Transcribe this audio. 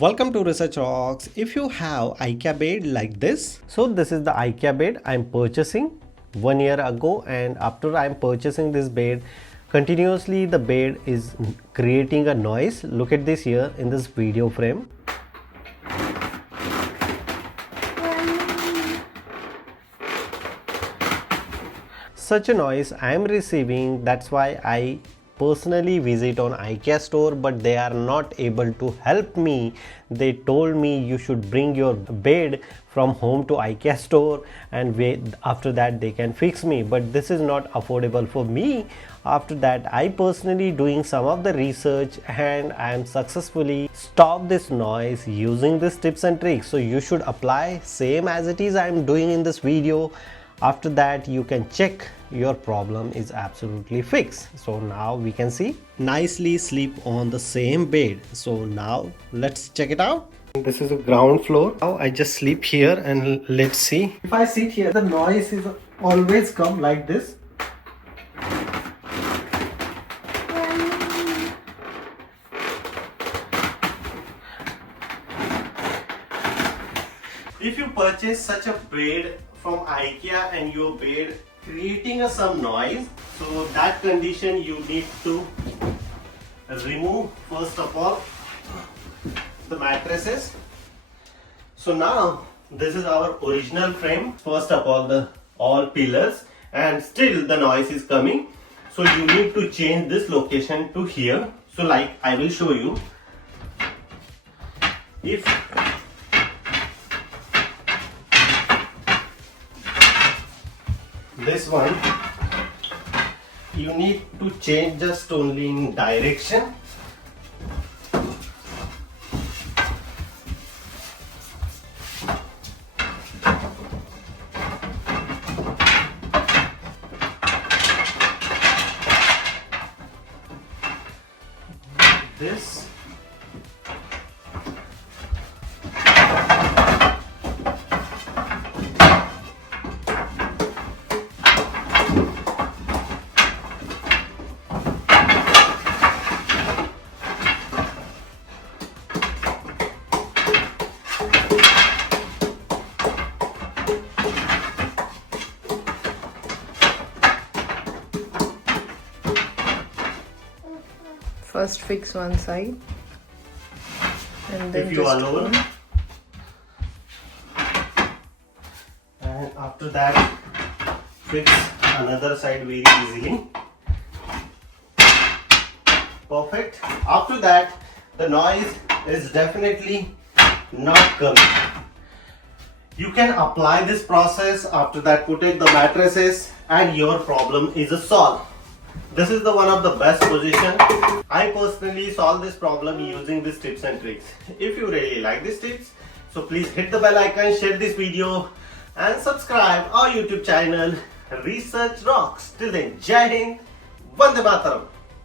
Welcome to Research Rocks. If you have IKEA bed like this, so this is the IKEA bed I'm purchasing 1 year ago, and after I'm purchasing this bed, continuously the bed is creating a noise. Look at this here in this video frame. Such a noise I am receiving, that's why I personally visit on IKEA store, but they are not able to help me. They told me you should bring your bed from home to IKEA store and wait, after that they can fix me, but this is not affordable for me. After that I personally doing some of the research and I am successfully stop this noise using these tips and tricks. So you should apply same as it is I am doing in this video. After that you can check your problem is absolutely fixed. So now we can see nicely sleep on the same bed. So now let's check it out. This is a ground floor. Now I just sleep here and let's see. If I sit here, the noise is always come like this. If you purchase such a bed from IKEA and your bed creating some noise, so that condition you need to remove first of all the mattresses. So now this is our original frame. First of all pillars, and still the noise is coming, so you need to change this location to here. So like I will show you. If this one, you need to change just only in direction. This first fix one side and then if you alone, and after that fix another side very easily. Perfect. After that the noise is definitely not coming. You can apply this process. After that put in the mattresses and your problem is solved. This is the one of the best position. I personally solve this problem using these tips and tricks. If you really like these tips, so please hit the bell icon, share this video and subscribe our YouTube channel Research Rocks. Till then, Jai Hind, Vande Mataram.